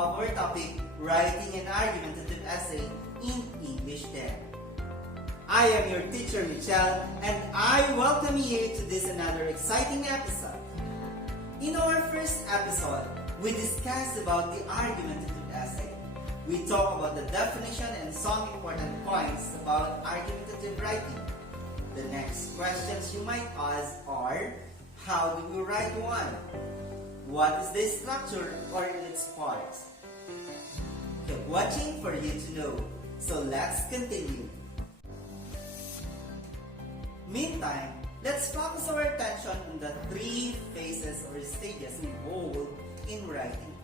of our topic, Writing an Argumentative Essay in English 10. I am your teacher, Michelle, and I welcome you to this another exciting episode. In our first episode, we discussed about the argumentative essay. We talked about the definition and some important points about argumentative writing. The next questions you might ask are, how do we write one? What is the structure or its parts? Keep watching for you to know. So let's continue. Meantime, let's focus our attention on the three phases or stages involved in writing.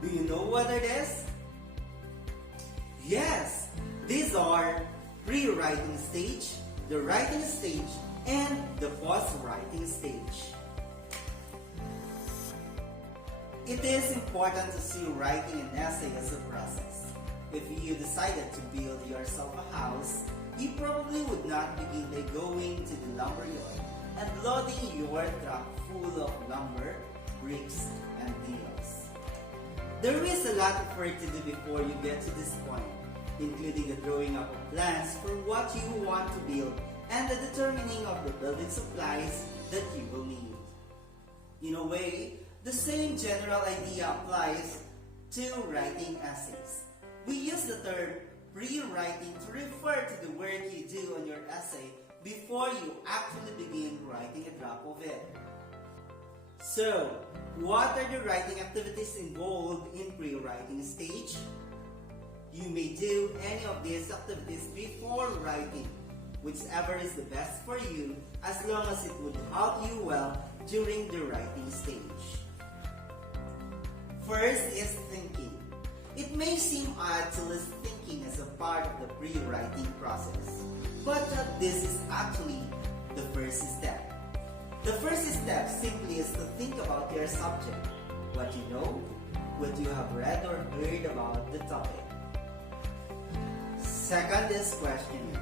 Do you know what it is? Yes, these are pre-writing stage, the writing stage, and the post-writing stage. It is important to see writing an essay as a process. If you decided to build yourself a house, you probably would not begin by going to the lumber yard and loading your truck full of lumber, bricks, and nails. There is a lot of work to do before you get to this point, including the drawing up of plans for what you want to build and the determining of the building supplies that you will need. In a way, the same general idea applies to writing essays. We use the term pre-writing to refer to the work you do on your essay before you actually begin writing a draft of it. So, what are the writing activities involved in pre-writing stage? You may do any of these activities before writing, whichever is the best for you, as long as it would help you well during the writing stage. First is thinking. It may seem odd to list thinking as a part of the pre-writing process, but this is actually the first step. The first step simply is to think about your subject, what you know, what you have read or heard about the topic. Second is questioning.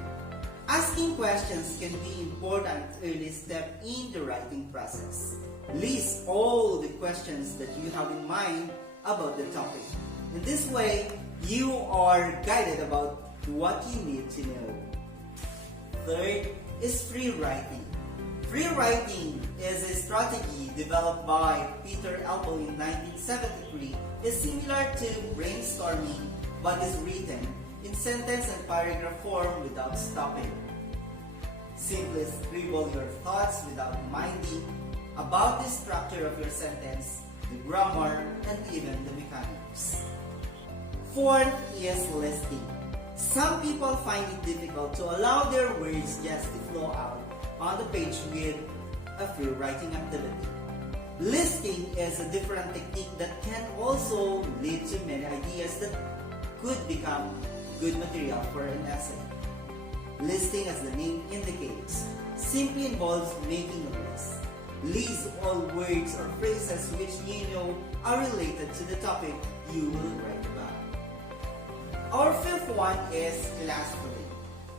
Asking questions can be an important early step in the writing process. List all the questions that you have in mind about the topic. In this way, you are guided about what you need to know. Third is free writing. Free writing is a strategy developed by Peter Elbow in 1973. It's similar to brainstorming but is written in sentence and paragraph form without stopping. Simply scribble your thoughts without minding about the structure of your sentence, the grammar, and even the mechanics. Fourth is listing. Some people find it difficult to allow their words just to flow out on the page with a free writing activity. Listing is a different technique that can also lead to many ideas that could become good material for an essay. Listing, as the name indicates, simply involves making a list. List all words or phrases which you know are related to the topic you will write about. Our fifth one is clustering.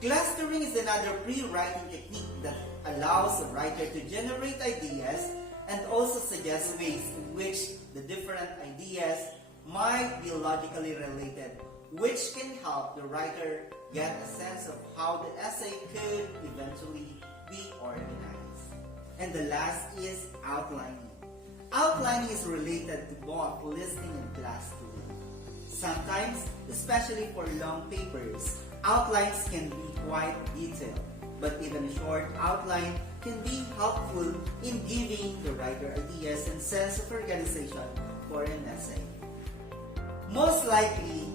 Clustering is another pre-writing technique that allows a writer to generate ideas and also suggest ways in which the different ideas might be logically related, which can help the writer get a sense of how the essay could eventually be organized. And the last is outlining. Outlining is related to both listing and clustering. Sometimes, especially for long papers, outlines can be quite detailed, but even a short outline can be helpful in giving the writer ideas and sense of organization for an essay. Most likely,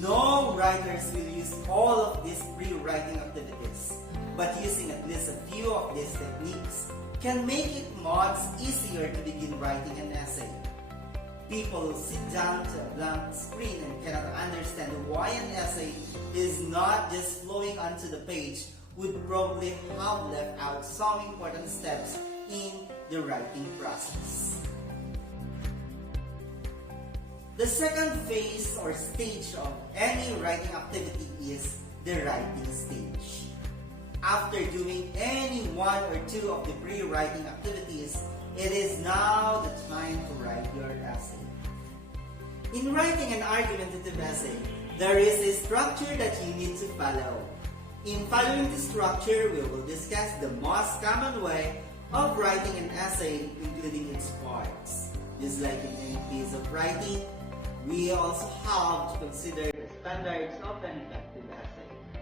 no writers will use all of these pre-writing activities, but using at least a few of these techniques can make it much easier to begin writing an essay. People sit down to a blank screen and cannot understand why an essay is not just flowing onto the page would probably have left out some important steps in the writing process. The second phase or stage of any writing activity is the writing stage. After doing any one or two of the pre-writing activities, it is now the time to write your essay. In writing an argumentative essay, there is a structure that you need to follow. In following the structure, we will discuss the most common way of writing an essay, including its parts. Just like in any piece of writing, we also have to consider the standards of an effective essay.